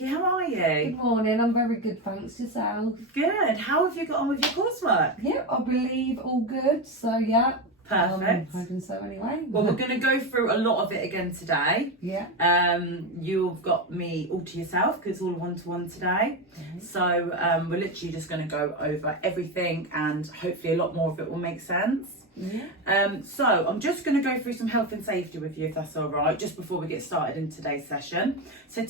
Vicky, how are you? Good morning, I'm very good, thanks. Yourself? Good. How have you got on with your coursework? Yeah, I believe all good, so yeah. Perfect. Hoping so anyway. Well, we're going to go through a lot of it again today. Yeah. You've got me all to yourself because it's all one-to-one today. Okay. So we're literally just going to go over everything and hopefully a lot more of it will make sense. Yeah. So I'm just going to go through some health and safety with you if that's all right, just before we get started in today's session. So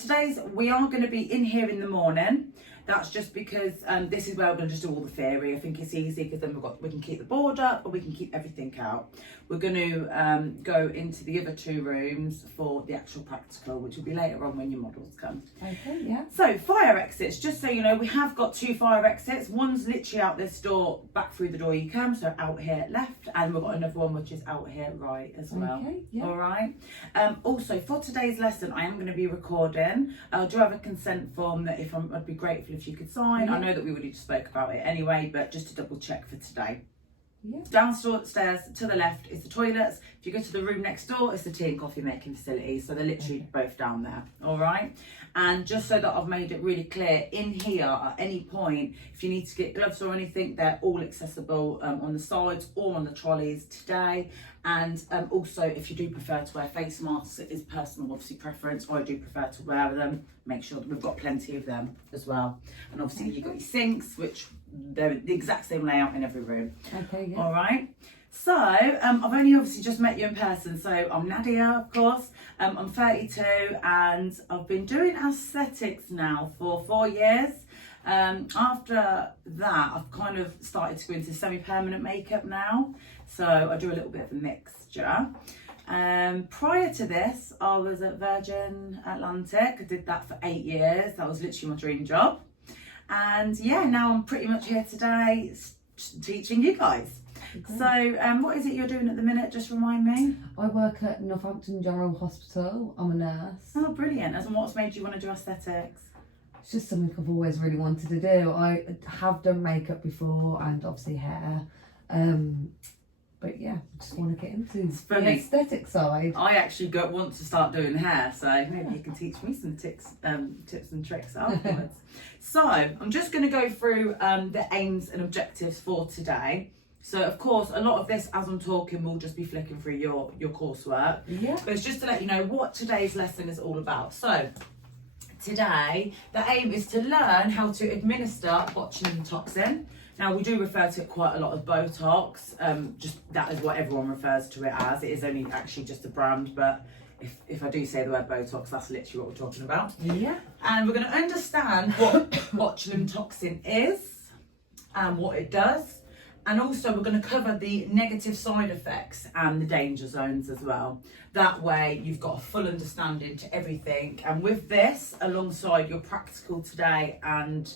we are going to be in here in the morning. That's just because this is where we're going to just do all the theory. I think it's easy because then we can keep the board up or we can keep everything out. We're going to go into the other two rooms for the actual practical, which will be later on when your models come. Okay, yeah. So fire exits, just so you know, we have got two fire exits. One's literally out this door, back through the door you come, so out here left, and we've got another one which is out here right as well. Okay, yeah. All right. Also, for today's lesson, I am going to be recording. I do have a consent form that I'd be grateful if you could sign. Yeah. I know that we already spoke about it anyway, but just to double check for today. Yeah. Downstairs to the left is the toilets. If you go to the room next door, it's the tea and coffee making facility. So they're literally both down there. All right. And just so that I've made it really clear, in here at any point, if you need to get gloves or anything, they're all accessible on the sides or on the trolleys today. And also, if you do prefer to wear face masks, it is personal, obviously, preference. I do prefer to wear them. Make sure that we've got plenty of them as well. And obviously, you've got your sinks, which they're the exact same layout in every room. Okay, yeah. All right. So I've only obviously just met you in person. So I'm Nadia, of course. I'm 32 and I've been doing aesthetics now for 4 years. After that, I've kind of started to go into semi-permanent makeup now. So I do a little bit of a mixture. Prior to this, I was at Virgin Atlantic. I did that for 8 years. That was literally my dream job. And yeah, now I'm pretty much here today teaching you guys. Okay. So what is it you're doing at the minute? Just remind me. I work at Northampton General Hospital. I'm a nurse. Oh, brilliant. And what's made you want to do aesthetics? It's just something I've always really wanted to do. I have done makeup before and obviously hair. But yeah, I just want to get into the aesthetic side. I actually want to start doing hair, so maybe you can teach me some tips and tricks afterwards. So I'm just going to go through the aims and objectives for today. So of course, a lot of this, as I'm talking, will just be flicking through your coursework. Yeah. But it's just to let you know what today's lesson is all about. So today, the aim is to learn how to administer botulinum toxin. Now, we do refer to it quite a lot as Botox. Just that is what everyone refers to it as. It is only actually just a brand, but if I do say the word Botox, that's literally what we're talking about. Yeah. And we're going to understand what botulinum toxin is and what it does. And also we're going to cover the negative side effects and the danger zones as well. That way you've got a full understanding to everything. And with this, alongside your practical today and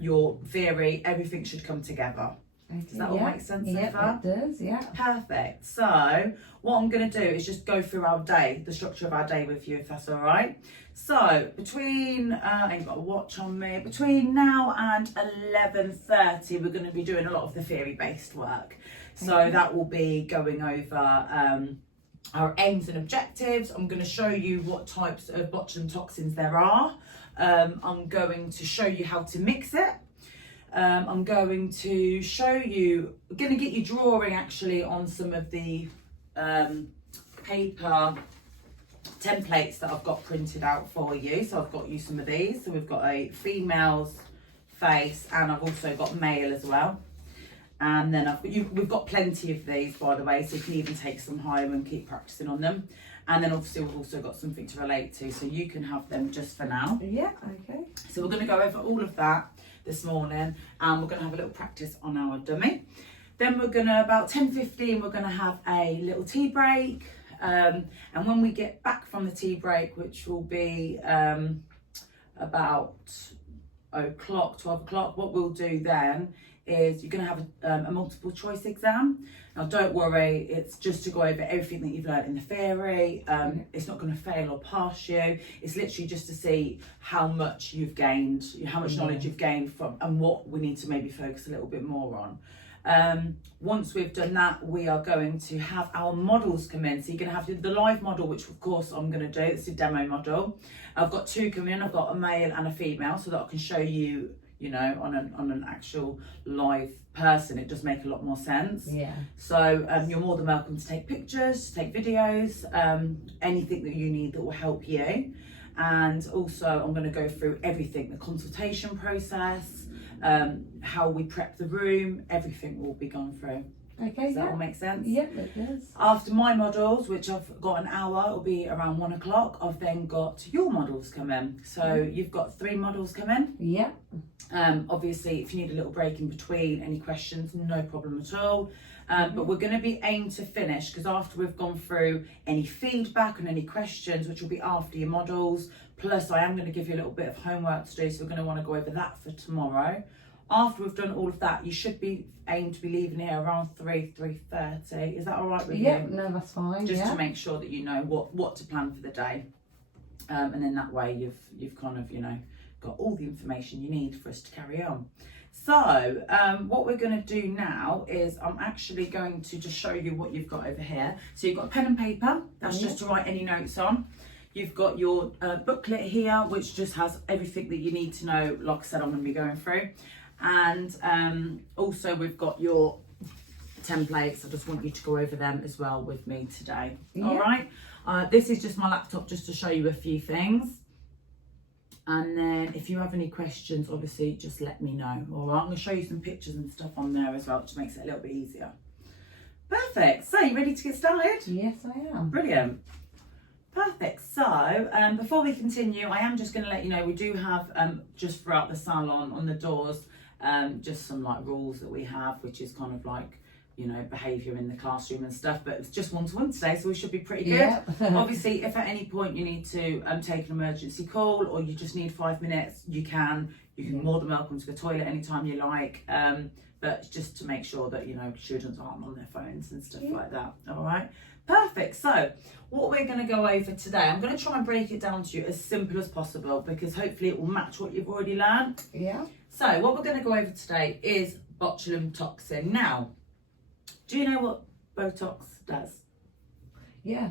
your theory, everything should come together. Okay, Does that all make sense so far? Yeah, it does, yeah. Perfect. So what I'm going to do is just go through our day, the structure of our day with you, if that's all right. So between, I ain't got a watch on me, between now and 11:30, we're going to be doing a lot of the theory-based work. So that will be going over our aims and objectives. I'm going to show you what types of botulinum toxins there are. I'm going to show you how to mix it. I'm going to show you, we're going to get you drawing actually on some of the paper templates that I've got printed out for you. So I've got you some of these. So we've got a female's face and I've also got male as well. And then we've got plenty of these, by the way, so you can even take some home and keep practicing on them. And then obviously we've also got something to relate to, so you can have them just for now. Yeah, okay. So we're going to go over all of that this morning, and we're going to have a little practice on our dummy. Then we're going to, about 10:15, we're going to have a little tea break. And when we get back from the tea break, which will be about 12 o'clock, what we'll do then is you're going to have a multiple choice exam. Now don't worry, it's just to go over everything that you've learned in the theory. It's not going to fail or pass you. It's literally just to see how much you've gained, how much knowledge you've gained from, and what we need to maybe focus a little bit more on. Once we've done that, we are going to have our models come in. So you're going to have the live model, which of course I'm going to do. It's a demo model. I've got two coming in. I've got a male and a female, so that I can show you, you know, on an actual live person. It does make a lot more sense. Yeah. So you're more than welcome to take pictures, take videos, anything that you need that will help you. And also I'm going to go through everything, the consultation process, how we prep the room, everything will be gone through. Okay, Does that all make sense? Yep, it does. After my models, which I've got an hour, it'll be around 1 o'clock, I've then got your models come in. So you've got 3 models come in. Yep. Obviously, if you need a little break in between, any questions, no problem at all. But we're going to be aimed to finish, because after we've gone through any feedback and any questions, which will be after your models, plus I am going to give you a little bit of homework to do, so we're going to want to go over that for tomorrow. After we've done all of that, you should be aimed to be leaving here around 3:30. Is that all right with you? Yeah, no, that's fine. Just to make sure that you know what to plan for the day, and then that way you've kind of, you know, got all the information you need for us to carry on. So what we're going to do now is I'm actually going to just show you what you've got over here. So you've got a pen and paper, that's just to write any notes on. You've got your booklet here, which just has everything that you need to know, like I said, I'm going to be going through. And also we've got your templates. I just want you to go over them as well with me today. All right. This is just my laptop, just to show you a few things. And then if you have any questions, obviously just let me know. All right, I'm going to show you some pictures and stuff on there as well, which makes it a little bit easier. Perfect. So you ready to get started? Yes, I am. Brilliant. Perfect. So before we continue, I am just going to let you know we do have just throughout the salon on the doors just some like rules that we have, which is kind of like, you know, behaviour in the classroom and stuff, but it's just one-to-one today, so we should be pretty good. Yep. Obviously, if at any point you need to take an emergency call, or you just need 5 minutes, you can more than welcome to the toilet anytime you like, but just to make sure that, you know, students aren't on their phones and stuff like that. All right, perfect. So what we're going to go over today, I'm going to try and break it down to you as simple as possible, because hopefully it will match what you've already learned. Yeah. So what we're going to go over today is botulinum toxin. Now, do you know what Botox does? Yeah,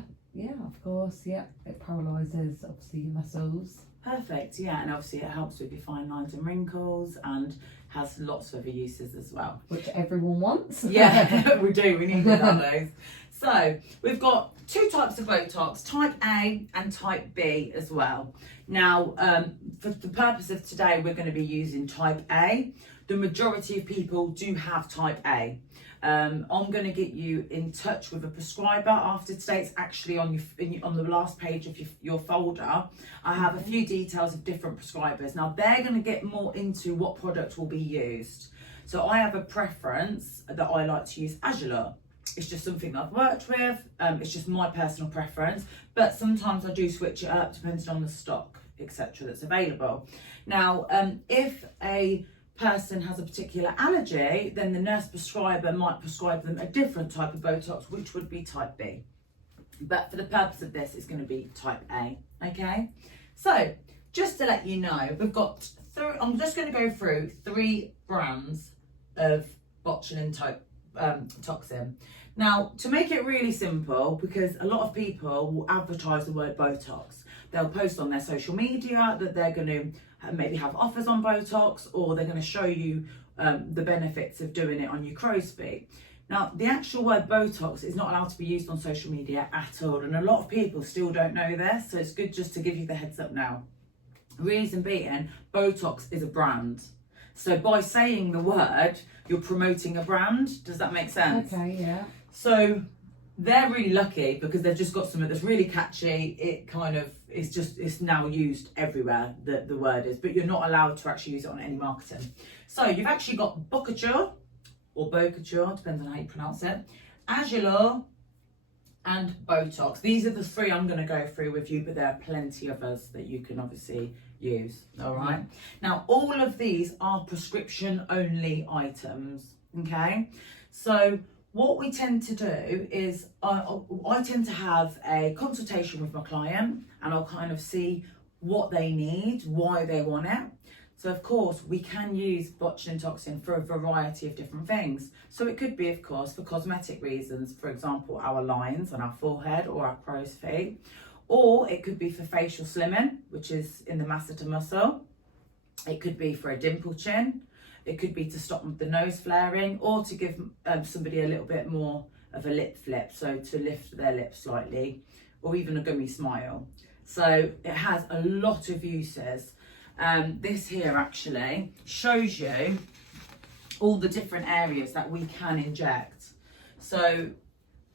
of course. Yeah, it paralyses obviously your muscles. Perfect. Yeah, and obviously it helps with your fine lines and wrinkles, and has lots of other uses as well. Which everyone wants. Yeah, we do. We need those. So we've got 2 types of Botox, type A and type B as well. Now, for the purpose of today, we're going to be using type A. The majority of people do have type A. I'm going to get you in touch with a prescriber after today. It's actually on the last page of your folder. I have a few details of different prescribers. Now they're going to get more into what product will be used. So I have a preference that I like to use Azulor. It's just something that I've worked with. It's just my personal preference, but sometimes I do switch it up depending on the stock, etc. that's available. Now, if a person has a particular allergy, then the nurse prescriber might prescribe them a different type of Botox, which would be type B. But for the purpose of this, it's going to be type A. Okay, so just to let you know, we've got I'm just going to go through 3 brands of botulinum toxin. Now, to make it really simple, because a lot of people will advertise the word Botox, they'll post on their social media that they're going to maybe have offers on Botox, or they're going to show you the benefits of doing it on your crow's feet. Now, the actual word Botox is not allowed to be used on social media at all, and a lot of people still don't know this, so it's good just to give you the heads up now. Reason being, Botox is a brand. So by saying the word, you're promoting a brand. Does that make sense? Okay, yeah. So they're really lucky because they've just got something that's really catchy. It kind of, it's now used everywhere, the word is, but you're not allowed to actually use it on any marketing. So you've actually got Bocature, or Bocature, depends on how you pronounce it, Azulor, and Botox. These are the 3 I'm going to go through with you, but there are plenty of others that you can obviously use. All right. Now, all of these are prescription only items. Okay. So what we tend to do is I tend to have a consultation with my client, and I'll kind of see what they need, why they want it. So of course we can use botulin toxin for a variety of different things. So it could be, of course, for cosmetic reasons, for example, our lines on our forehead or our crow's feet, or it could be for facial slimming, which is in the masseter muscle. It could be for a dimple chin. It could be to stop the nose flaring, or to give somebody a little bit more of a lip flip, so to lift their lips slightly, or even a gummy smile. So it has a lot of uses. This here actually shows you all the different areas that we can inject. So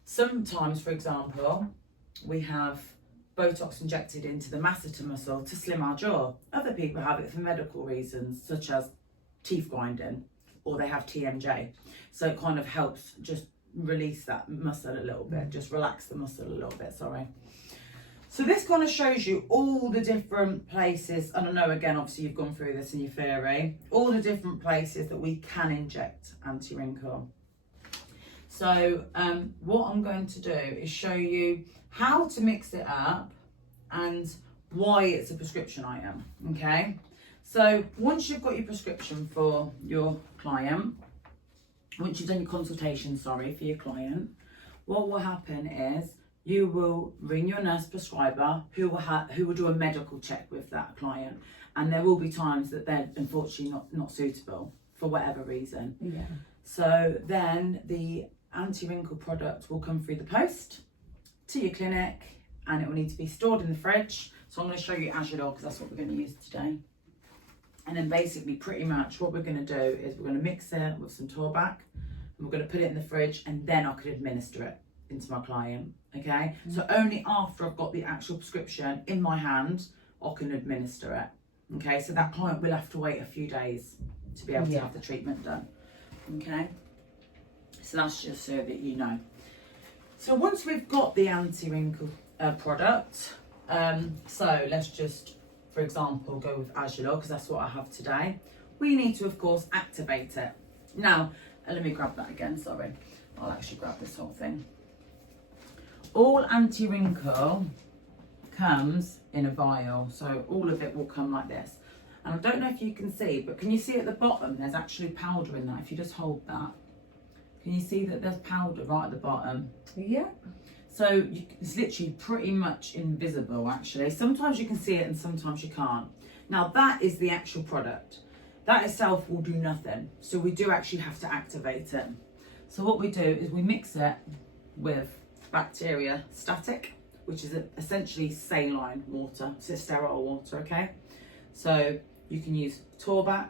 sometimes, for example, we have Botox injected into the masseter muscle to slim our jaw. Other people have it for medical reasons, such as teeth grinding, or they have TMJ. So it kind of helps just release that muscle a little bit, just relax the muscle a little bit, sorry. So this kind of shows you all the different places, and I know again, obviously you've gone through this in your theory, all the different places that we can inject anti-wrinkle. So what I'm going to do is show you how to mix it up and why it's a prescription item, okay? So once you've got your prescription for your client, once you've done your consultation, sorry, for your client, what will happen is you will ring your nurse prescriber who will do a medical check with that client, and there will be times that they're unfortunately not suitable for whatever reason. Yeah. So then the anti-wrinkle product will come through the post to your clinic, and it will need to be stored in the fridge. So I'm going to show you Azulor because that's what we're going to use today. And then basically pretty much what we're going to do is we're going to mix it with some Torbac, and we're going to put it in the fridge, and then I could administer it into my client, okay? So only after I've got the actual prescription in my hand, I can administer it, okay? So that client will have to wait a few days to be able to have the treatment done, okay? So that's just so that you know. So once we've got the anti-wrinkle product, so let's just, for example, go with Azulor because that's what I have today. We need to, of course, activate it. Now, let me grab that again, sorry. I'll actually grab this whole thing. All anti-wrinkle comes in a vial, so all of it will come like this. And I don't know if you can see, but can you see at the bottom there's actually powder in that? If you just hold that, can you see that there's powder right at the bottom? Yeah. So it's literally pretty much invisible actually. Sometimes you can see it and sometimes you can't. Now that is the actual product. That itself will do nothing. So we do actually have to activate it. So what we do is we mix it with bacteria static, which is essentially saline water, so sterile water, okay? So you can use Torbac.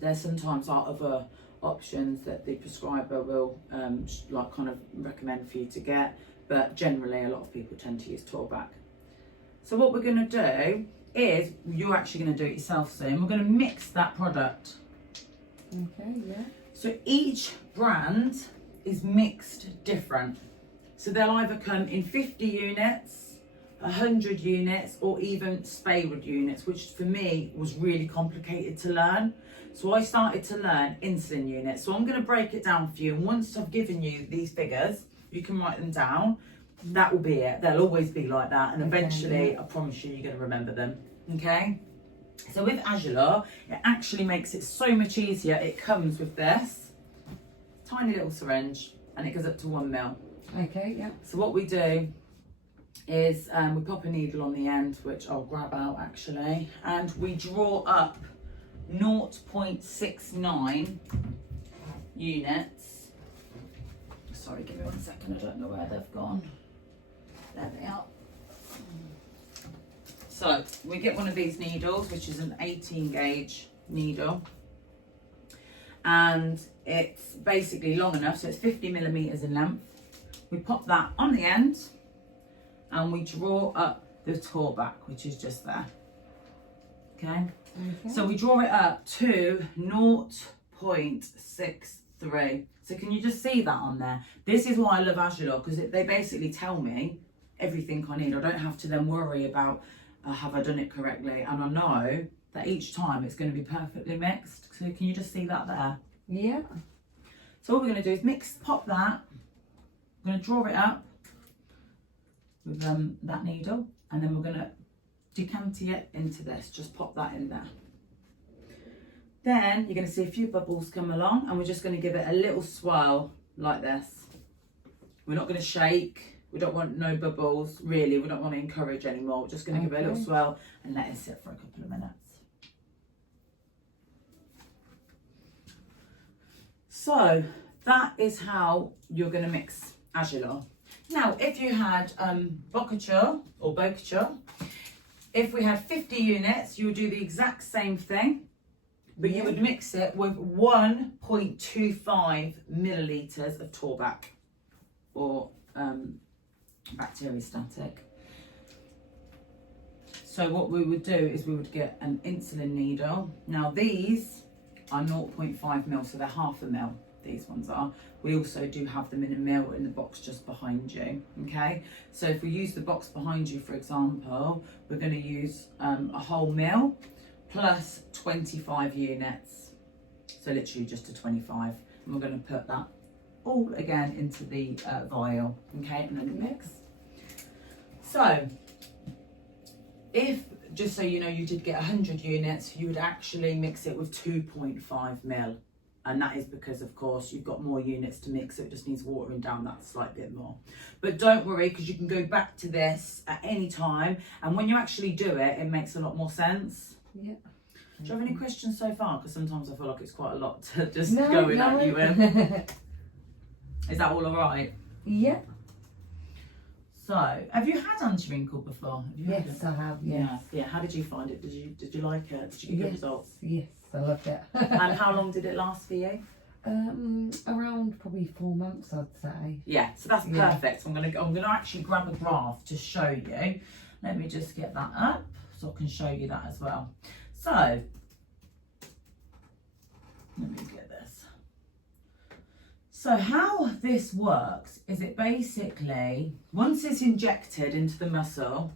There sometimes are other options that the prescriber will like kind of recommend for you to get, but generally a lot of people tend to use Torbac. So what we're going to do is, you're actually going to do it yourself soon, we're going to mix that product. Okay, yeah. So each brand is mixed different. So they'll either come in 50 units, 100 units, or even Spayward units, which for me was really complicated to learn. So I started to learn insulin units. So I'm going to break it down for you. And once I've given you these figures, you can write them down. That will be it. They'll always be like that. And eventually, I promise you, you're going to remember them. Okay? So with Azulor, it actually makes it so much easier. It comes with this tiny little syringe, and it goes up to 1 ml. Okay, yeah. So what we do is we pop a needle on the end, which I'll grab out actually, and we draw up 0.69 units. Sorry, give me 1 second, I don't know where they've gone. There they are. So we get one of these needles, which is an 18 gauge needle, and it's basically long enough, so it's 50 millimeters in length. We pop that on the end and we draw up the Torbac, which is just there. Okay? So we draw it up to 0.63. So can you just see that on there? This is why I love Azulor, because they basically tell me everything I need. I don't have to then worry about have I done it correctly, and I know that each time it's going to be perfectly mixed. So can you just see that there? Yeah. So what we're going to do is pop that. I'm going to draw it up with that needle, and then we're going to decant it into this. Just pop that in there. Then you're going to see a few bubbles come along, and we're just going to give it a little swirl like this. We're not going to shake. We don't want no bubbles, really. We don't want to encourage anymore. We're just going to give it a little swirl and let it sit for a couple of minutes. So that is how you're going to mix Agilor. Now, if you had bokature or bokature, if we had 50 units, you would do the exact same thing, but you would mix it with 1.25 millilitres of Torbac or bacteriostatic. So what we would do is we would get an insulin needle. Now these are 0.5 mil, so they're half a mil. These ones are. We also do have them in a mil in the box just behind you. Okay, so if we use the box behind you, for example, we're going to use a whole mil plus 25 units. So literally just a 25, and we're going to put that all again into the vial. Okay, and then mix. So if, just so you know, you did get 100 units, you would actually mix it with 2.5 mil. And that is because, of course, you've got more units to mix, so it just needs watering down that slight bit more. But don't worry, because you can go back to this at any time. And when you actually do it, it makes a lot more sense. Yeah. Do you have any questions so far? Because sometimes I feel like it's quite a lot to just go in at you in. Is that all right? Yeah. So, have you had anti-wrinkle before? Have you had Yes, it? I have. Yes. Yeah. How did you find it? Did you like it? Did you get good results? Yes, I loved it. And how long did it last for you? Around probably 4 months, I'd say. Yeah, so that's perfect. I'm gonna actually grab a graph to show you. Let me just get that up so I can show you that as well. So let me get this. So how this works is it basically, once it's injected into the muscle,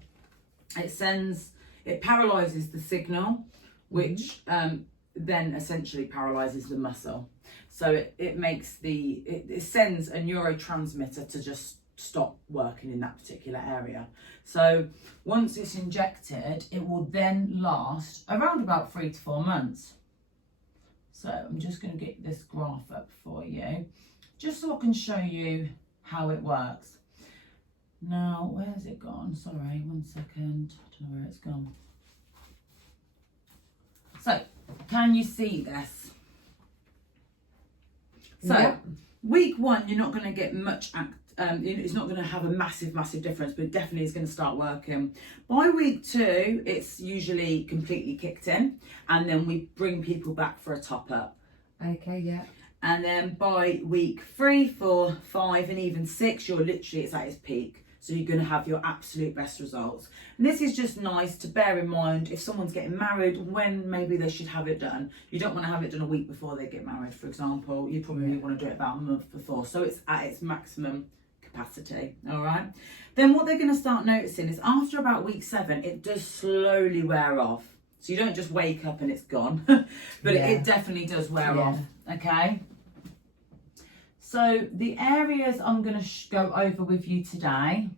it paralyzes the signal, which then essentially paralyzes the muscle. So it sends a neurotransmitter to just stop working in that particular area. So once it's injected, it will then last around about 3 to 4 months. So I'm just going to get this graph up for you, just so I can show you how it works. Now, where's it gone? Sorry, 1 second. I don't know where it's gone. So, can you see this? So, week 1, you're not going to get much it's not going to have a massive difference, but it definitely is going to start working. By week 2, it's usually completely kicked in, and then we bring people back for a top up. Okay, yeah. And then by week 3, 4, 5, and even 6, it's at its peak. So you're going to have your absolute best results. And this is just nice to bear in mind if someone's getting married, when maybe they should have it done. You don't want to have it done a week before they get married, for example. You probably want to do it about a month before. So it's at its maximum capacity, all right? Then what they're going to start noticing is after about week 7, it does slowly wear off. So you don't just wake up and it's gone, but it definitely does wear off, okay? So the areas I'm going to go over with you today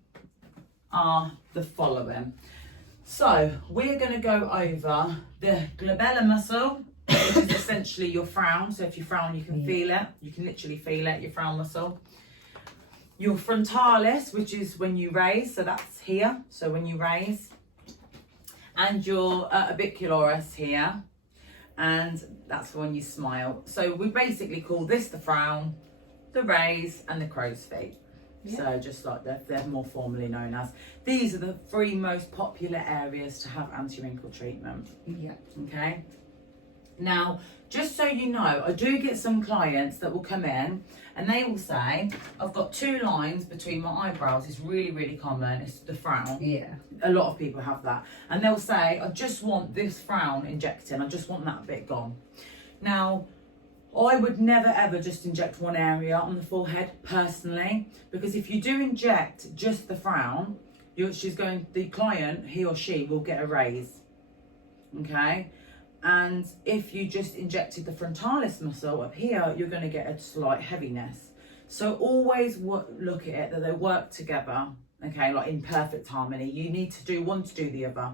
are the following. So we're going to go over the glabella muscle, which is essentially your frown. So if you frown, you can feel it. You can literally feel it, your frown muscle. Your frontalis, which is when you raise. So that's here. So when you raise. And your orbicularis here. And that's when you smile. So we basically call this the frown, the raise, and the crow's feet. So just like they're more formally known as. These are the 3 most popular areas to have anti-wrinkle treatment. Yeah. Okay. Now, just so you know, I do get some clients that will come in and they will say, I've got 2 lines between my eyebrows. It's really common. It's the frown. Yeah. A lot of people have that. And they'll say, I just want this frown injecting. I just want that bit gone. Now, I would never ever just inject one area on the forehead personally, because if you do inject just the frown, the client, he or she will get a raise. Okay. And if you just injected the frontalis muscle up here, you're going to get a slight heaviness. So always look at it that they work together, okay, like in perfect harmony. You need to do one to do the other.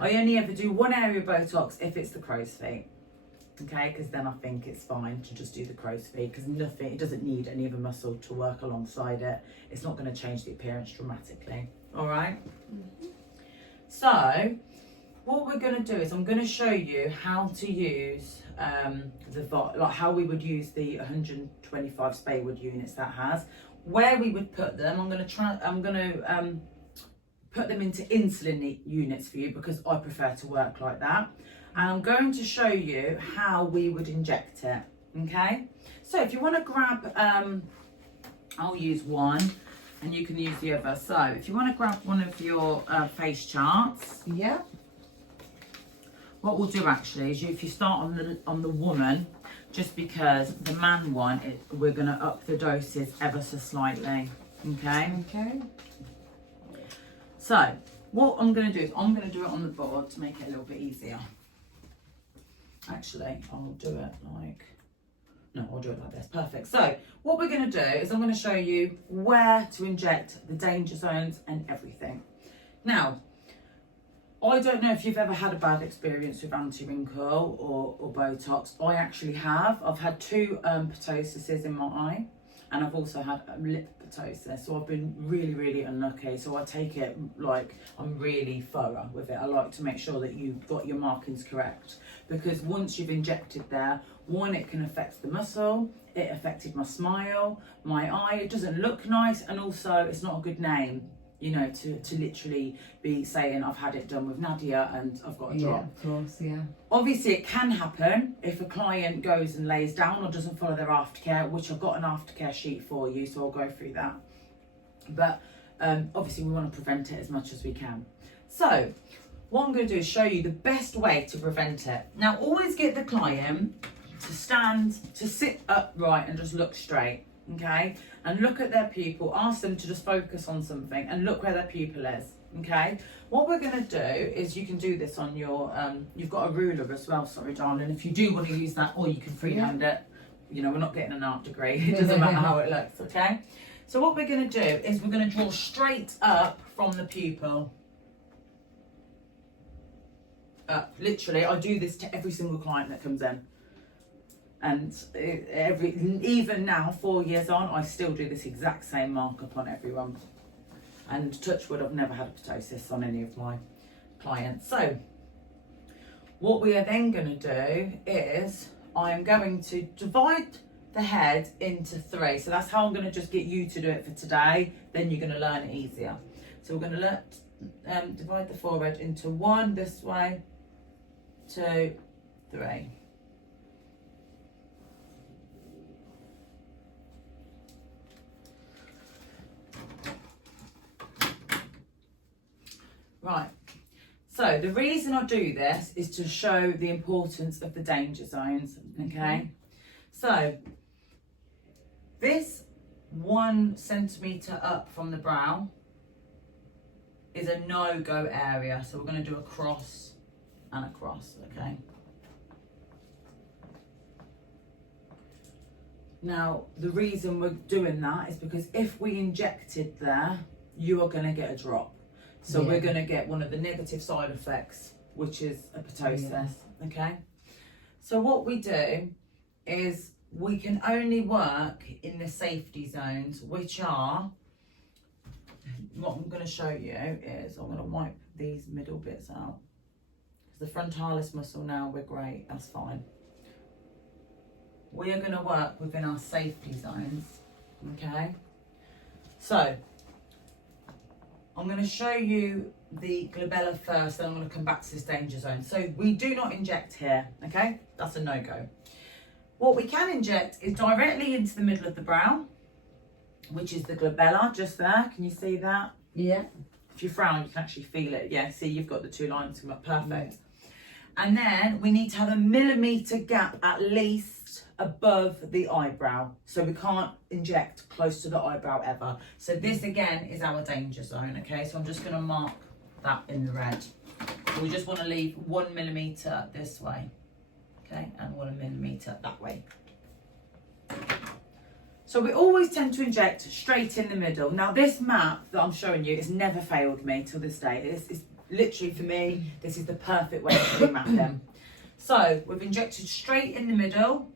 I only ever do one area of Botox if it's the crow's feet. okay? Because then I think it's fine to just do the crow's feet, because it doesn't need any other muscle to work alongside it. It's not going to change the appearance dramatically, all right? So what we're going to do is I'm going to show you how to use like how we would use the 125 Spaywood units that has, where we would put them. I'm going to put them into insulin units for you because I prefer to work like that. And I'm going to show you how we would inject it, okay? So if you want to grab, I'll use one and you can use the other. So if you want to grab one of your face charts. Yeah. What we'll do actually is if you start on the woman, just because the man one, we're going to up the doses ever so slightly, okay? Okay. So what I'm going to do is I'm going to do it on the board to make it a little bit easier. Actually, I'll do it I'll do it like this. Perfect. So what we're going to do is I'm going to show you where to inject the danger zones and everything. Now, I don't know if you've ever had a bad experience with anti-wrinkle or Botox. I actually have. I've had 2 ptosises in my eye, and I've also had lip ptosis. So I've been really, really unlucky. So I take it like I'm really thorough with it. I like to make sure that you've got your markings correct, because once you've injected there, one, it can affect the muscle. It affected my smile, my eye. It doesn't look nice, and also it's not a good name, you know, to literally be saying I've had it done with Nadya and I've got a drop. Yeah, of course, yeah. Obviously it can happen if a client goes and lays down or doesn't follow their aftercare, which I've got an aftercare sheet for you, so I'll go through that. But obviously we want to prevent it as much as we can. So what I'm going to do is show you the best way to prevent it. Now always get the client to sit upright and just look straight. Okay, and look at their pupil, ask them to just focus on something and look where their pupil is. Okay, what we're going to do is you can do this on your you've got a ruler as well, sorry darling, if you do want to use that, or you can freehand it. You know, we're not getting an art degree, it doesn't matter how it looks. Okay, so what we're going to do is we're going to draw straight up from the pupil up. Literally, I do this to every single client that comes in. And even now, 4 years on, I still do this exact same markup on everyone. And touch wood, I've never had a ptosis on any of my clients. So what we are then going to do is I am going to divide the head into 3. So that's how I'm going to just get you to do it for today. Then you're going to learn it easier. So we're going to divide the forehead into 1 this way, 2, 3. Right, so the reason I do this is to show the importance of the danger zones, okay? So this 1 centimetre up from the brow is a no-go area, so we're going to do a cross and a cross, okay? Now, the reason we're doing that is because if we injected there, you are going to get a drop. So we're going to get one of the negative side effects, which is a ptosis, okay? So what we do is we can only work in the safety zones, which are, what I'm going to show you is, I'm going to wipe these middle bits out. The frontalis muscle now, we're great, that's fine. We are going to work within our safety zones, okay? So I'm going to show you the glabella first, then I'm going to come back to this danger zone. So we do not inject here, okay? That's a no-go. What we can inject is directly into the middle of the brow, which is the glabella just there. Can you see that? Yeah. If you frown, you can actually feel it. Yeah, see, you've got the 2 lines come up perfect. And then we need to have a millimetre gap at least above the eyebrow. So we can't inject close to the eyebrow ever. So this again is our danger zone, okay? So I'm just gonna mark that in the red. So we just wanna leave 1 millimetre this way, okay? And 1 millimetre that way. So we always tend to inject straight in the middle. Now this map that I'm showing you has never failed me till this day. It's literally, for me, this is the perfect way to do mapping. So we've injected straight in the middle,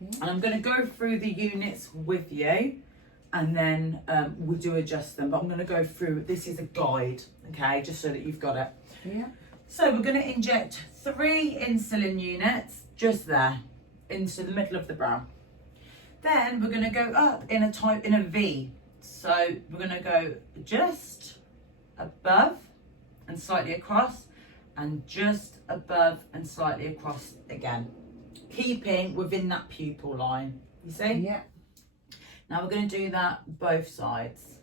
Yeah. and I'm going to go through the units with you, and then we do adjust them. But I'm going to go through, this is a guide, okay, just so that you've got it. Yeah. So we're going to inject 3 insulin units just there into the middle of the brow. Then we're going to go up in a V. So we're going to go just above and slightly across, and just above and slightly across again, keeping within that pupil line. You see? Yeah. Now we're going to do that both sides.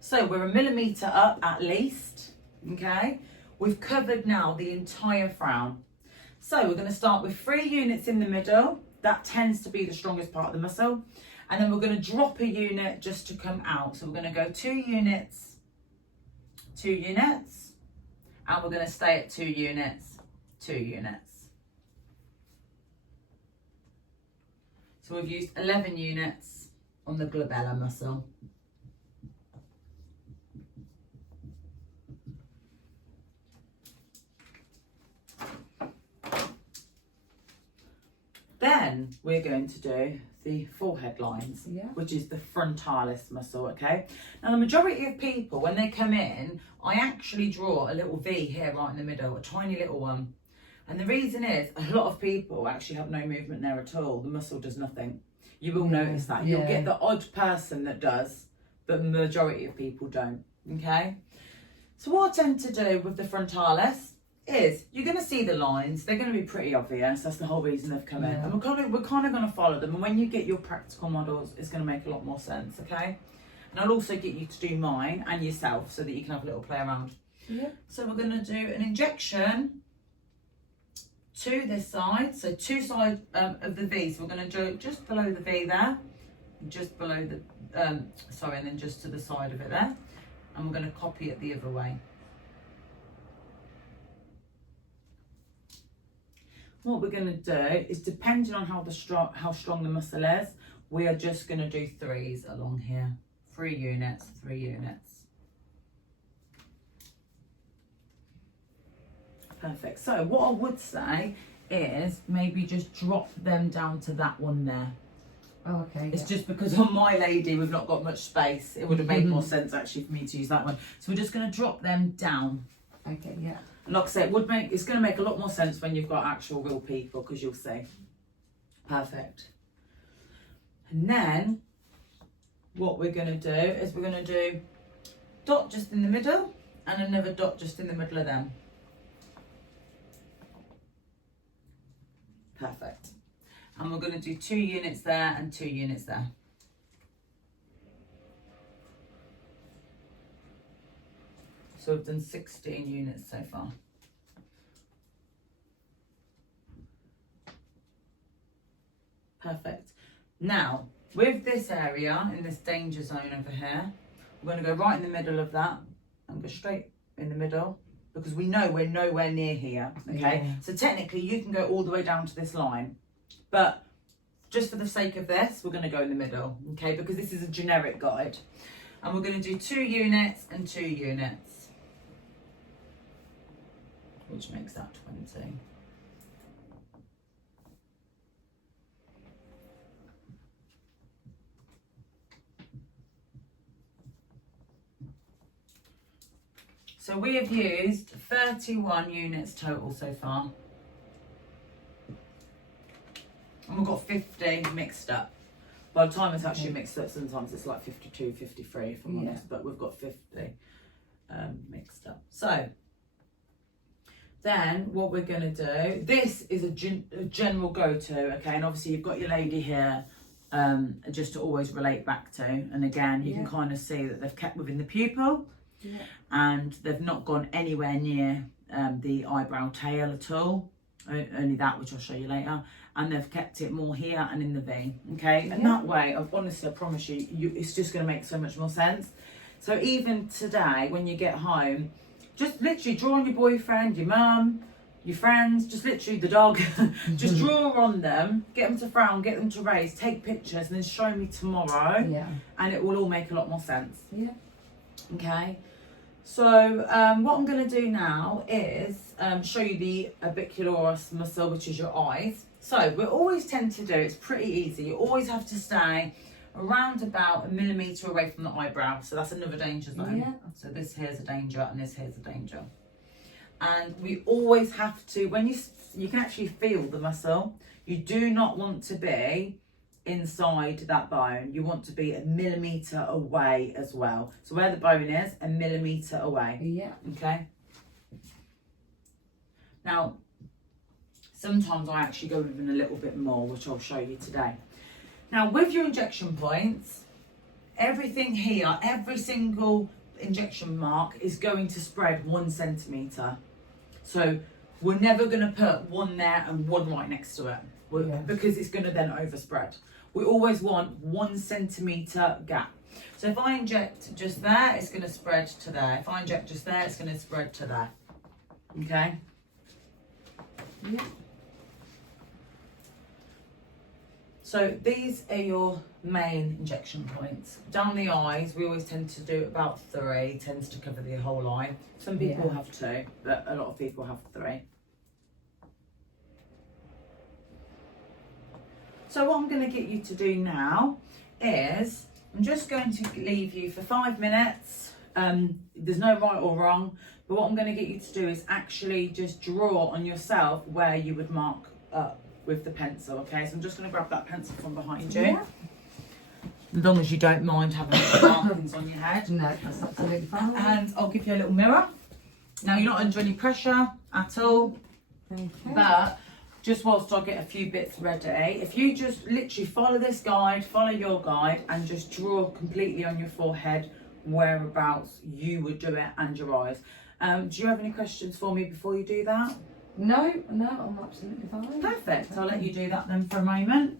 So we're 1 millimetre up at least, okay? We've covered now the entire frown. So we're going to start with 3 units in the middle. That tends to be the strongest part of the muscle. And then we're going to drop a unit just to come out. So we're going to go 2 units, 2 units, and we're going to stay at 2 units, 2 units. So we've used 11 units on the glabella muscle. Then we're going to do the forehead lines, Yeah. which is the frontalis muscle, okay? Now the majority of people, when they come in, I actually draw a little V here right in the middle, a tiny little one. And the reason is, a lot of people actually have no movement there at all. The muscle does nothing. You will notice that. You'll get the odd person that does, but the majority of people don't, okay? So what I tend to do with the frontalis is, you're going to see the lines, they're going to be pretty obvious. That's the whole reason they've come in, and we're kind of going to follow them, and when you get your practical models, it's going to make a lot more sense, okay? And I'll also get you to do mine and yourself so that you can have a little play around. Yeah. So we're going to do an injection to this side, so 2 sides of the V. So we're going to do just below the V there, just below the and then just to the side of it there, and we're going to copy it the other way. What we're going to do is, depending on how strong the muscle is, we are just going to do 3s along here. 3 units, 3 units. Perfect. So what I would say is maybe just drop them down to that one there. Oh, okay. It's just because on my lady we've not got much space. It would have made more sense actually for me to use that one. So we're just going to drop them down. Okay, yeah. And like I said, it's going to make a lot more sense when you've got actual real people, because you'll see. Perfect. And then what we're going to do is we're going to do dot just in the middle and another dot just in the middle of them. Perfect. And we're going to do 2 units there and 2 units there. So we've done 16 units so far. Perfect. Now, with this area, in this danger zone over here, we're going to go right in the middle of that and go straight in the middle, because we know we're nowhere near here, okay? Yeah. So technically you can go all the way down to this line, but just for the sake of this, we're going to go in the middle, okay? Because this is a generic guide. And we're going to do 2 units and 2 units, which makes that 20. So we have used 31 units total so far. And we've got 50 mixed up. By the time it's actually mixed up, sometimes it's like 52, 53 if I'm honest, but we've got 50 mixed up. So then what we're going to do, this is a general go-to, okay, and obviously you've got your lady here just to always relate back to, and again you can kind of see that they've kept within the pupil, and they've not gone anywhere near the eyebrow tail at all, only that, which I'll show you later, and they've kept it more here and in the V, okay, and that way, honestly, I promise you, it's just going to make so much more sense. So even today, when you get home, just literally draw on your boyfriend, your mum, your friends, just literally the dog, just draw on them, get them to frown, get them to raise, take pictures, and then show me tomorrow, and it will all make a lot more sense. Okay, so what I'm going to do now is show you the orbicularis muscle, which is your eyes. So we always tend to do, it's pretty easy. You always have to stay around about 1 millimetre away from the eyebrow. So that's another danger zone. Yeah. So this here's a danger and this here's a danger. And we always have to, when you can actually feel the muscle, you do not want to be inside that bone. You want to be 1 millimetre away as well. So where the bone is, 1 millimetre away. Yeah. Okay. Now, sometimes I actually go even a little bit more, which I'll show you today. Now, with your injection points, everything here, every single injection mark is going to spread 1 centimetre. So we're never going to put one there and one right next to it, because it's going to then overspread. We always want 1 centimetre gap. So if I inject just there, it's going to spread to there. If I inject just there, it's going to spread to there. Okay? Yeah. So these are your main injection points. Down the eyes, we always tend to do about 3, tends to cover the whole eye. Some people have 2, but a lot of people have 3. So what I'm going to get you to do now is, I'm just going to leave you for 5 minutes. There's no right or wrong, but what I'm going to get you to do is actually just draw on yourself where you would mark up with the pencil. Okay, so I'm just going to grab that pencil from behind you. Yeah. As long as you don't mind having markings on your head. No, that's absolutely fine. And I'll give you a little mirror. Now you're not under any pressure at all, Okay. but just whilst I get a few bits ready, if you just literally follow this guide, follow your guide, and just draw completely on your forehead whereabouts you would do it and your eyes. Do you have any questions for me before you do that? No, I'm absolutely fine. Perfect. I'll let you do that then for a moment.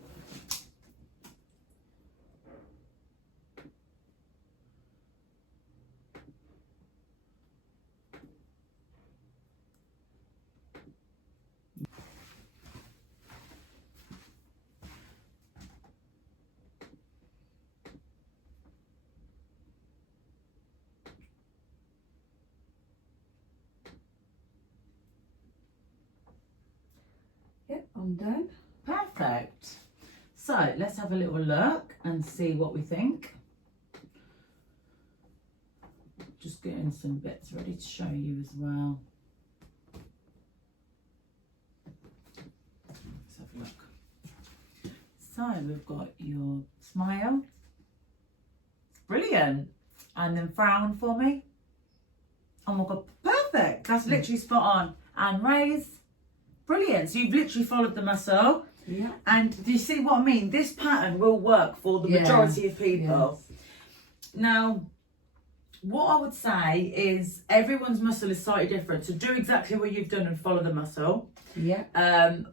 Yep, I'm done. Perfect. So let's have a little look and see what we think. Just getting some bits ready to show you as well. Let's have a look. So we've got your smile. Brilliant. And then frown for me. Oh my God, perfect. That's literally spot on. And raise. Brilliant. So you've literally followed the muscle. Yeah. And do you see what I mean? This pattern will work for the majority of people. Yes. Now, what I would say is everyone's muscle is slightly different. So do exactly what you've done and follow the muscle. Yeah.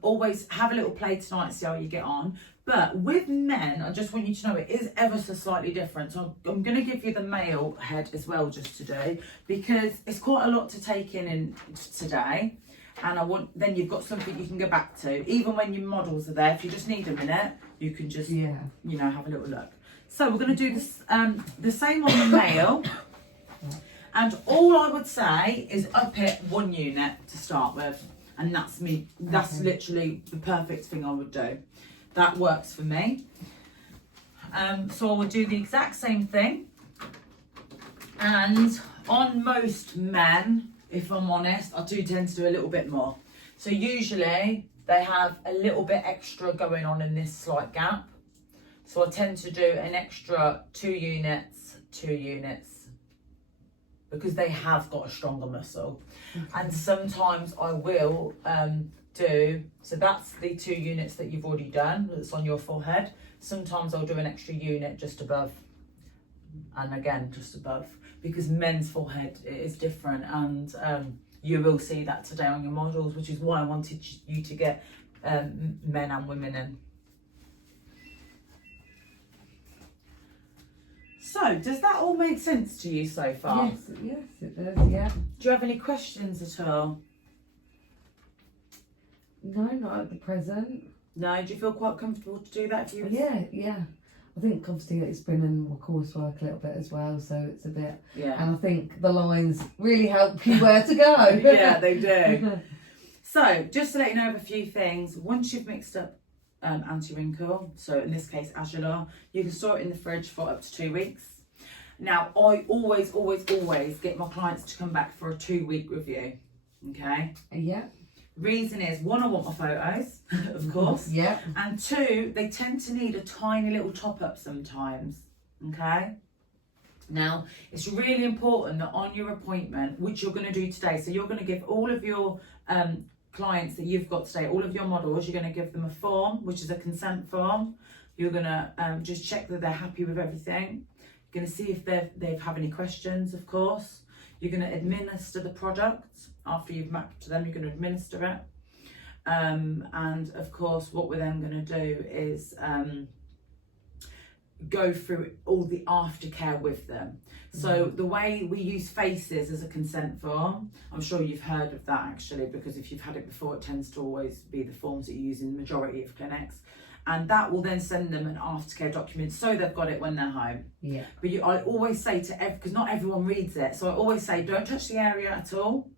Always have a little play tonight and see how you get on. But with men, I just want you to know it is ever so slightly different. So I'm going to give you the male head as well just today, because it's quite a lot to take in today. And then you've got something you can go back to. Even when your models are there, if you just need a minute, you can just, you know, have a little look. So we're going to do this, the same on the male. And all I would say is up it 1 unit to start with. And that's me. That's literally the perfect thing I would do. That works for me. So I would do the exact same thing. And on most men, if I'm honest, I do tend to do a little bit more. So usually they have a little bit extra going on in this slight gap. So I tend to do an extra 2 units, 2 units, because they have got a stronger muscle. And sometimes I will do, so that's the 2 units that you've already done, that's on your forehead. Sometimes I'll do an extra unit just above, and again, just above, because men's forehead is different, and you will see that today on your models, which is why I wanted you to get men and women in. So, does that all make sense to you so far? Yes, it does, yeah. Do you have any questions at all? No, not at the present. No, do you feel quite comfortable to do that if you? Yeah. I think obviously it's been in my coursework a little bit as well, so it's a bit. Yeah. And I think the lines really help you where to go. Yeah, they do. So, just to let you know of a few things, once you've mixed up anti-wrinkle, so in this case Azulor, you can store it in the fridge for up to 2 weeks. Now, I always get my clients to come back for a 2-week review, okay? Yeah. Reason is, one, I want my photos, of course. Yeah. And two, they tend to need a tiny little top-up sometimes, okay? Now, it's really important that on your appointment, which you're going to do today, so you're going to give all of your clients that you've got today, all of your models, you're going to give them a form, which is a consent form. You're going to just check that they're happy with everything. You're going to see if they have any questions, of course. You're going to administer the product. After you've mapped to them, you're going to administer it. And of course, what we're then going to do is go through all the aftercare with them. So the way we use faces as a consent form, I'm sure you've heard of that actually, because if you've had it before, it tends to always be the forms that you use in the majority of clinics. And that will then send them an aftercare document so they've got it when they're home. Yeah. But I always say to because not everyone reads it, so I always say don't touch the area at all.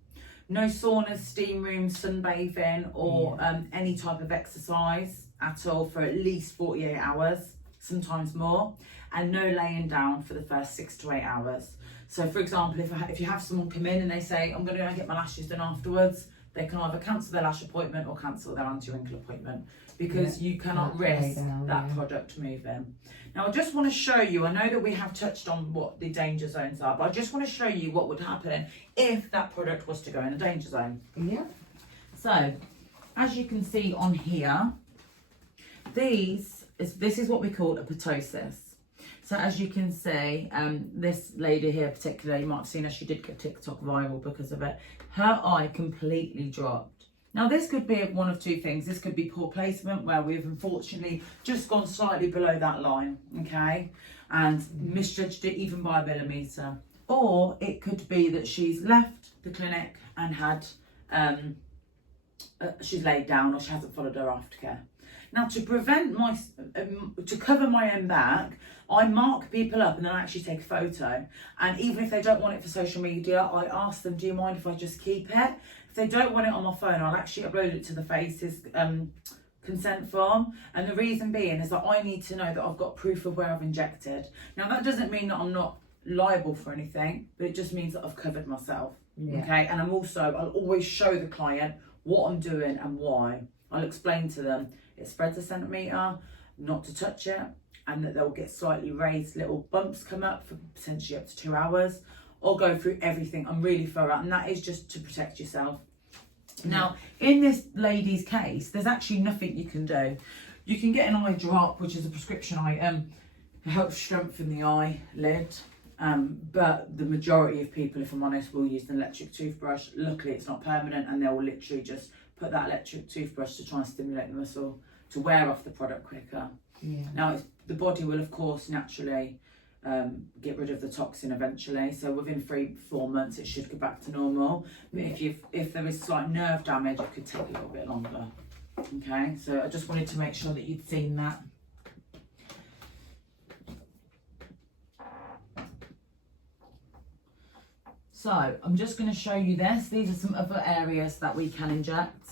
No saunas, steam rooms, sunbathing, or any type of exercise at all for at least 48 hours, sometimes more, and no laying down for the first 6 to 8 hours. So for example, if you have someone come in and they say, I'm going to go and get my lashes done afterwards, they can either cancel their lash appointment or cancel their anti-wrinkle appointment, because you cannot risk that product moving. Now I just want to show you, I know that we have touched on what the danger zones are, but I just want to show you what would happen if that product was to go in a danger zone. Yeah. So, as you can see on here, this is what we call a ptosis. So as you can see, this lady here particularly, you might have seen her, she did get TikTok viral because of it. Her eye completely dropped. Now this could be one of two things. This could be poor placement, where we've unfortunately just gone slightly below that line, okay? And misjudged it even by a millimetre. Or it could be that she's left the clinic and had, she's laid down, or she hasn't followed her aftercare. Now to prevent to cover my own back, I mark people up and then I actually take a photo. And even if they don't want it for social media, I ask them, do you mind if I just keep it? If they don't want it on my phone, I'll actually upload it to the Faces consent form. And the reason being is that I need to know that I've got proof of where I've injected. Now that doesn't mean that I'm not liable for anything, but it just means that I've covered myself. Yeah. Okay, and I'll always show the client what I'm doing and why. I'll explain to them it spreads a centimetre, not to touch it, and that they'll get slightly raised little bumps come up for potentially up to 2 hours. I'll go through everything. I'm really thorough, and that is just to protect yourself. Now, in this lady's case, there's actually nothing you can do. You can get an eye drop, which is a prescription item. It helps strengthen the eyelid. But the majority of people, if I'm honest, will use an electric toothbrush. Luckily, it's not permanent, and they'll literally just put that electric toothbrush to try and stimulate the muscle to wear off the product quicker. Yeah. Now, the body will, of course, naturally get rid of the toxin eventually. So within 3-4 months, it should go back to normal. But if there is slight nerve damage, it could take a little bit longer. Okay, so I just wanted to make sure that you'd seen that. So I'm just going to show you this. These are some other areas that we can inject.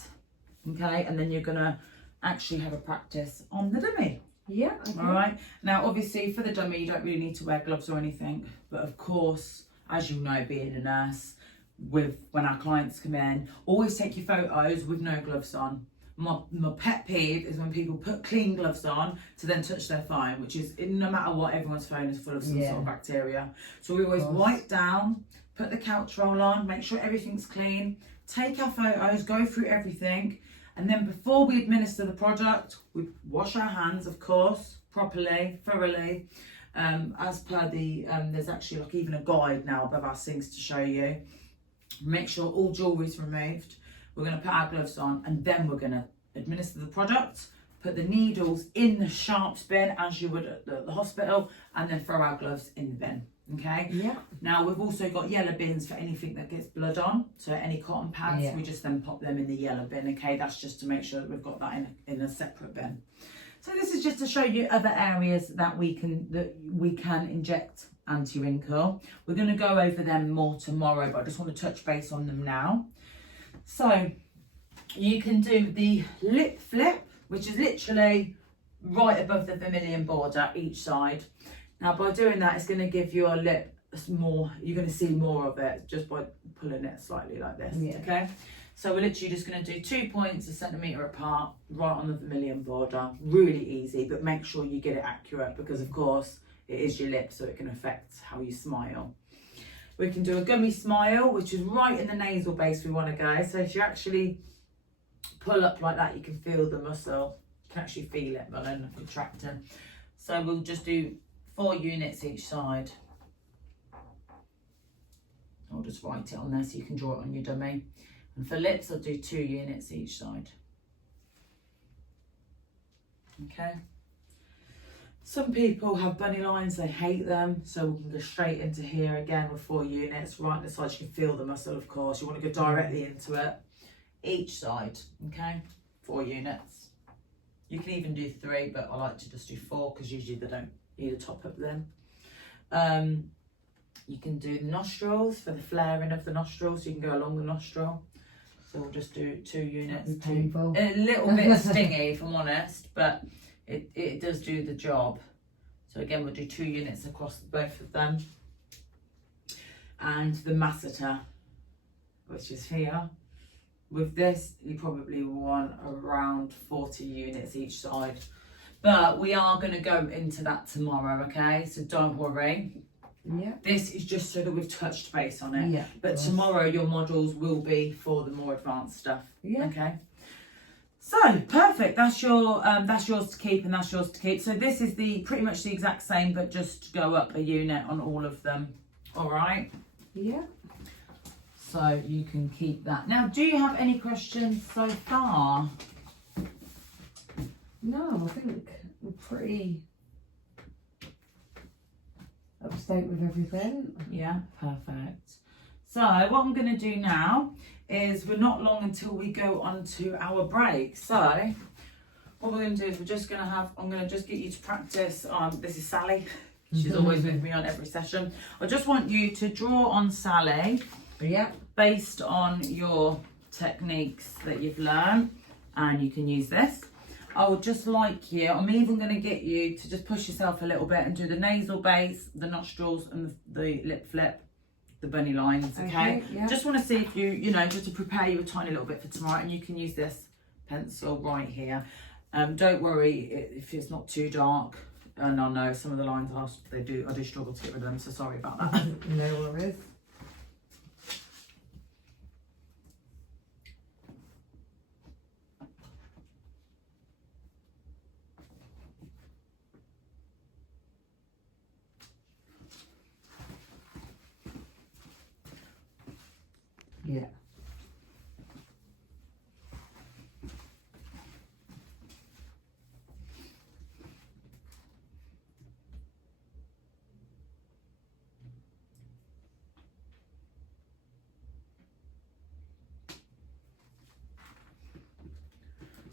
Okay, and then you're going to actually have a practice on the dummy. Yeah. Okay. All right. Now, obviously, for the dummy, you don't really need to wear gloves or anything. But of course, as you know, being a nurse, when our clients come in, always take your photos with no gloves on. My pet peeve is when people put clean gloves on to then touch their phone, which is, no matter what, everyone's phone is full of some sort of bacteria. So we always wipe down, put the couch roll on, make sure everything's clean, take our photos, go through everything. And then before we administer the product, we wash our hands, of course, properly, thoroughly. As per the, there's actually like even a guide now above our sinks to show you. Make sure all jewellery is removed. We're going to put our gloves on, and then we're going to administer the product, put the needles in the sharps bin as you would at the hospital, and then throw our gloves in the bin. Okay. Yeah. Now we've also got yellow bins for anything that gets blood on. So any cotton pads, we just then pop them in the yellow bin. Okay, that's just to make sure that we've got that in a separate bin. So this is just to show you other areas that we can inject anti-wrinkle. We're going to go over them more tomorrow, but I just want to touch base on them now. So you can do the lip flip, which is literally right above the vermilion border each side. Now by doing that, it's going to give your lip more, you're going to see more of it just by pulling it slightly like this. Okay, so we're literally just going to do 2 points a centimetre apart right on the vermilion border. Really easy, but make sure you get it accurate, because of course it is your lip, so it can affect how you smile. We can do a gummy smile, which is right in the nasal base we want to go. So if you actually pull up like that, you can feel the muscle. You can actually feel it, but then contracting. So we'll just do 4 units each side. I'll just write it on there so you can draw it on your dummy. And for lips, I'll do 2 units each side. Okay. Some people have bunny lines, they hate them, so we can go straight into here again with 4 units, right on the side. You can feel the muscle, of course. You want to go directly into it, each side, okay? 4 units. You can even do 3, but I like to just do 4 because usually they don't need a top up then. You can do the nostrils for the flaring of the nostrils, so you can go along the nostril. So we'll just do 2 units. Painful. A little bit stingy, if I'm honest, but it does do the job. So again, we'll do 2 units across both of them. And the masseter, which is here. With this, you probably want around 40 units each side. But we are going to go into that tomorrow, okay? So don't worry. Yeah. This is just so that we've touched base on it. Yeah. But tomorrow your models will be for the more advanced stuff. Yeah. Okay. So perfect. That's yours to keep, and that's yours to keep. So this is pretty much the exact same, but just go up a unit on all of them. All right. Yeah. So you can keep that. Now, do you have any questions so far? No, I think we're pretty up to date with everything. Yeah, perfect. So what I'm going to do now is we're not long until we go on to our break. So what we're going to do is I'm going to just get you to practice. This is Sally. She's always with me on every session. I just want you to draw on Sally. Yeah. Based on your techniques that you've learned, and you can use this. I would just like you, I'm even going to get you to just push yourself a little bit and do the nasal base, the nostrils, and the lip flip, the bunny lines, okay? Yeah. Just want to see if you know, just to prepare you a tiny little bit for tomorrow, and you can use this pencil right here. Don't worry if it's not too dark, and I know some of the lines I do struggle to get rid of them, so sorry about that. No worries. Yeah.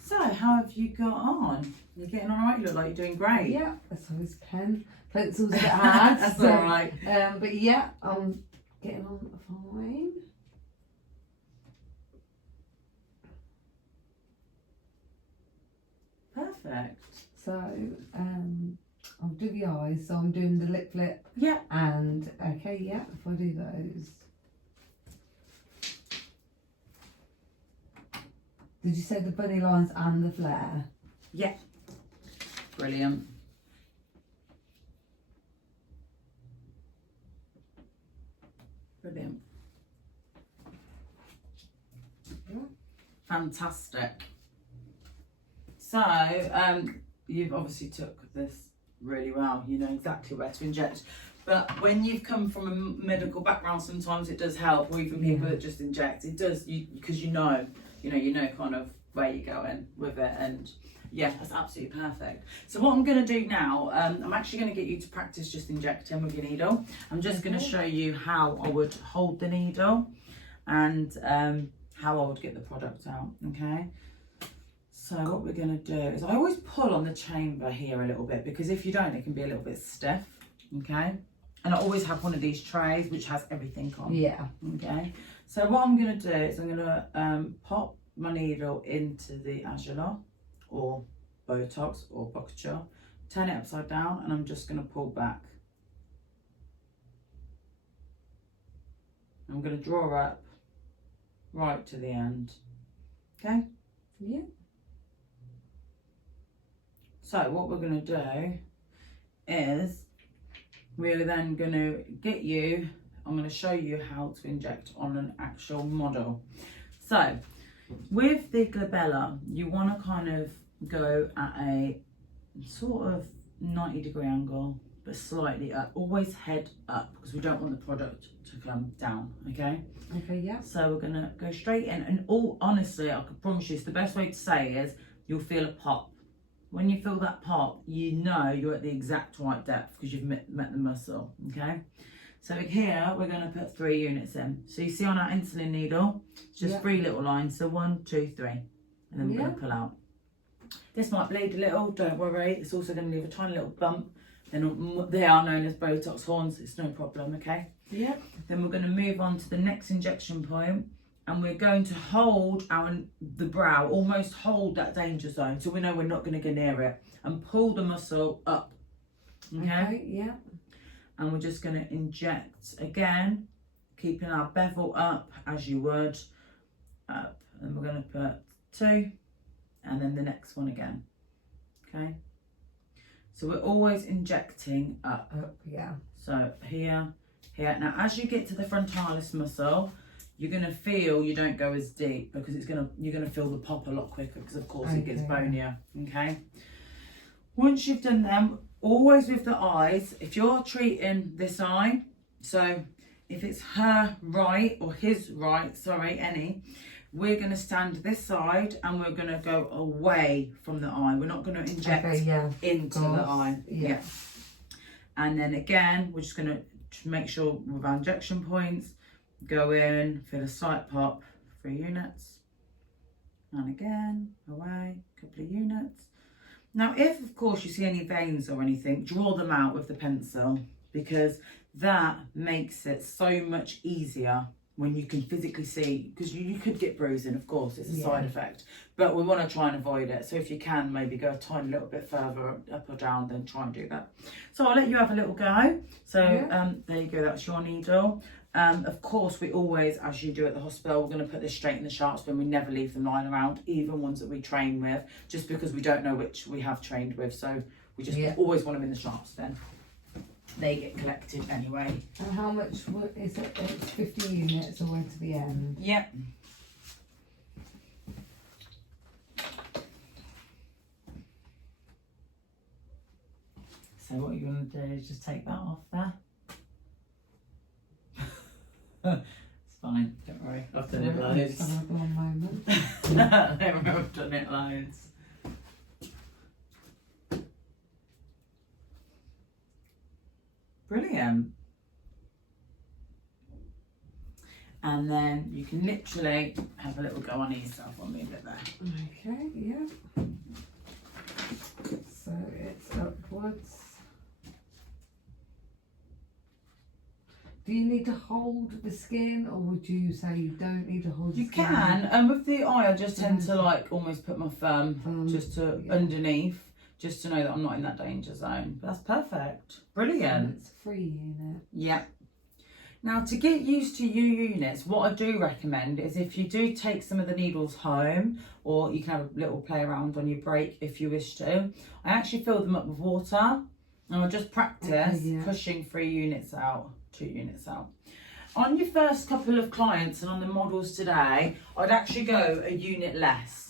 So, how have you got on? You're getting all right? You look like you're doing great. Yeah, that's always pencils a bit hard. That's so, all right. But yeah, I'm getting on fine. Perfect. So, I'll do the eyes. So I'm doing the lip flip. Yeah. And okay, yeah, if I do those. Did you say the bunny lines and the flare? Yeah. Brilliant. Brilliant. Yeah. Fantastic. So, you've obviously took this really well. You know exactly where to inject. But when you've come from a medical background, sometimes it does help, or even people that just inject. It does, because you know kind of where you're going with it, and yeah, that's absolutely perfect. So what I'm going to do now, I'm actually going to get you to practice just injecting with your needle. I'm just going to show you how I would hold the needle and how I would get the product out. Okay. So what we're going to do is I always pull on the chamber here a little bit, because if you don't, it can be a little bit stiff, okay? And I always have one of these trays which has everything on. Yeah. Okay. So what I'm going to do is I'm going to pop my needle into the Agelor or Botox or Boxture, turn it upside down, and I'm just going to pull back. I'm going to draw up right to the end. Okay? Yeah. So what we're going to do is we're then going to get you, I'm going to show you how to inject on an actual model. So with the glabella, you want to kind of go at a sort of 90-degree angle, but slightly up, always head up, because we don't want the product to come down, okay? Okay, yeah. So we're gonna go straight in, and all honestly, I can promise you, the best way to say is you'll feel a pop. When you feel that pop, you know you're at the exact right depth because you've met the muscle, okay? So here we're gonna put 3 units in. So you see on our insulin needle, it's just 3 little lines. So 1, 2, 3, and then we're gonna pull out. This might bleed a little, don't worry. It's also gonna leave a tiny little bump. They are known as Botox horns, it's no problem, okay? Yeah. Then we're going to move on to the next injection point, and we're going to hold the brow, almost hold that danger zone, so we know we're not going to go near it, and pull the muscle up, okay? Yeah. And we're just going to inject again, keeping our bevel up as you would, up, and we're going to put 2, and then the next one again, okay? So we're always injecting up. Yeah. So here. Now as you get to the frontalis muscle, you're gonna feel you don't go as deep, because you're gonna feel the pop a lot quicker, because of course it gets bonier. Okay. Once you've done them, always with the eyes, if you're treating this eye, so if it's her right or his right, sorry, any, we're going to stand this side and we're going to go away from the eye. We're not going to inject into the eye. Yeah. And then again, we're just going to make sure with our injection points, go in, feel a slight pop, 3 units. And again, away, a couple of units. Now, if of course you see any veins or anything, draw them out with the pencil, because that makes it so much easier when you can physically see, because you could get bruising, of course, it's a side effect, but we want to try and avoid it. So if you can, maybe go a tiny little bit further up or down, then try and do that. So I'll let you have a little go. So there you go, that's your needle. Of course, we always, as you do at the hospital, we're going to put this straight in the sharps bin. We never leave them lying around, even ones that we train with, just because we don't know which we have trained with. So we just always want them in the sharps bin. They get collected anyway. And how much is it? It's 50 units all the way to the end. Yep. So what you're going to do is just take that off there. It's fine, don't worry. I've done it loads. One moment. I've done it loads. Brilliant. And then you can literally have a little go on yourself. I'll leave it there. Okay, yeah. So it's upwards. Do you need to hold the skin, or would you say you don't need to hold the skin? You can, and with the eye I just tend to like almost put my thumb just to underneath, just to know that I'm not in that danger zone. But that's perfect. Brilliant. It's a 3 unit. Yeah. Now, to get used to units, what I do recommend is if you do take some of the needles home, or you can have a little play around on your break if you wish to, I actually fill them up with water, and I'll just practice pushing 3 units out, 2 units out. On your first couple of clients and on the models today, I'd actually go a unit less.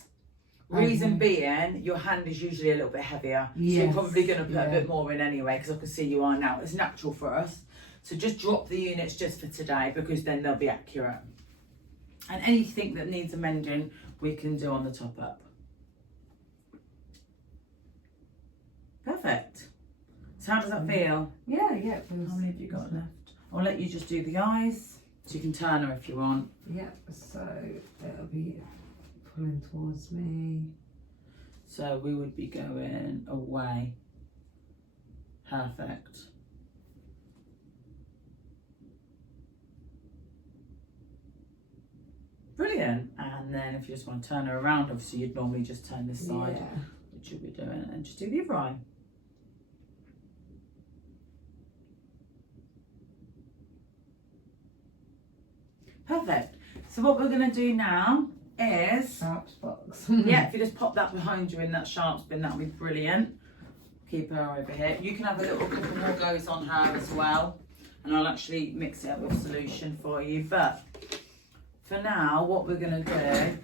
Reason being, your hand is usually a little bit heavier, so you're probably going to put a bit more in anyway, because I can see you are now. It's natural for us. So just drop the units just for today, because then they'll be accurate. And anything that needs amending, we can do on the top up. Perfect. So how does that feel? Yeah, it feels. How many have you got left? I'll let you just do the eyes, so you can turn her if you want. Yeah, so it'll be pulling towards me. So we would be going away. Perfect. Brilliant. And then if you just want to turn her around, obviously you'd normally just turn this side, which you'll be doing, and just do the other eye. Perfect. So what we're going to do now is... Sharps box. yeah, if you just pop that behind you in that sharps bin, that'll be brilliant. Keep her over here. You can have a little couple more goes on her as well. And I'll actually mix it up with solution for you. But for now, what we're going to do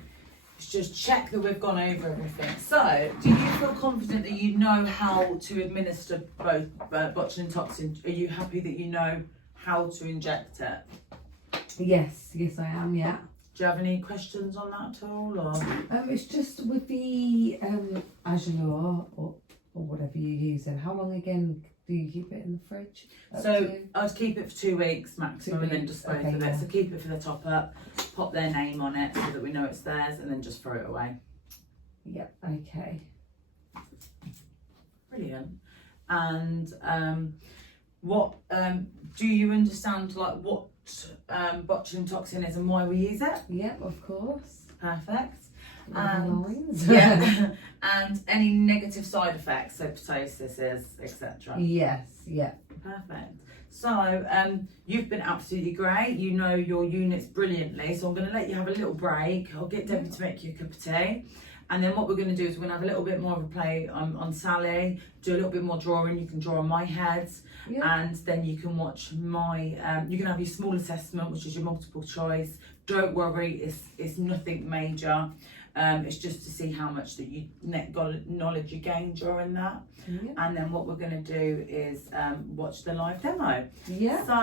is just check that we've gone over everything. So, do you feel confident that you know how to administer both botulin toxin? Are you happy that you know how to inject it? Yes, I am, yeah. Do you have any questions on that at all? Or? It's just with the Agilor or whatever you're using, how long again do you keep it in the fridge? So I'd keep it for 2 weeks maximum, and then dispose of it. So keep it for the top up, pop their name on it so that we know it's theirs, and then just throw it away. Yep, okay. Brilliant. And what do you understand, like what botulin toxin is and why we use it? Yep, of course. Perfect. And yeah, and any negative side effects, so ptosis, etc. Yes, yeah. Perfect. So you've been absolutely great. You know your units brilliantly. So I'm going to let you have a little break. I'll get Debbie to make you a cup of tea. And then what we're going to do is we're going to have a little bit more of a play on Sally, do a little bit more drawing. You can draw on my head, and then you can watch my, you can have your small assessment, which is your multiple choice. Don't worry, it's nothing major. It's just to see how much that you knowledge you gain during that. And then what we're going to do is watch the live demo. So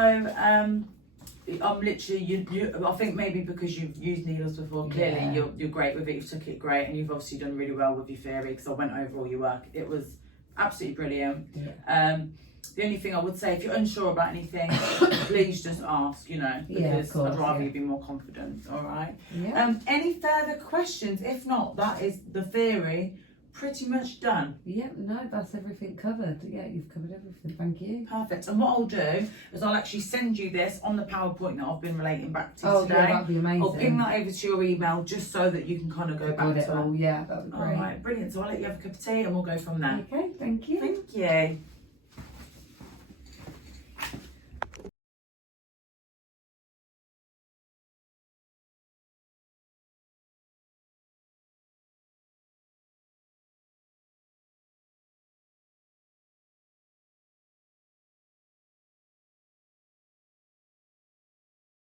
I'm literally, I think maybe because you've used needles before, clearly you're great with it, you've took it great, and you've obviously done really well with your theory, because I went over all your work. It was absolutely brilliant. The only thing I would say, if you're unsure about anything, please just ask, you know, because I'd rather you be more confident, all right? Any further questions? If not, that is the theory pretty much done. No, that's everything covered. You've covered everything, thank you. Perfect. And what I'll do is I'll actually send you this on the PowerPoint that I've been relating back to today. That'd be amazing. I'll ping that over to your email just so that you can kind of go back to it. That'd be great. All right, brilliant. So I'll let you have a cup of tea and we'll go from there. Okay, thank you. Thank you.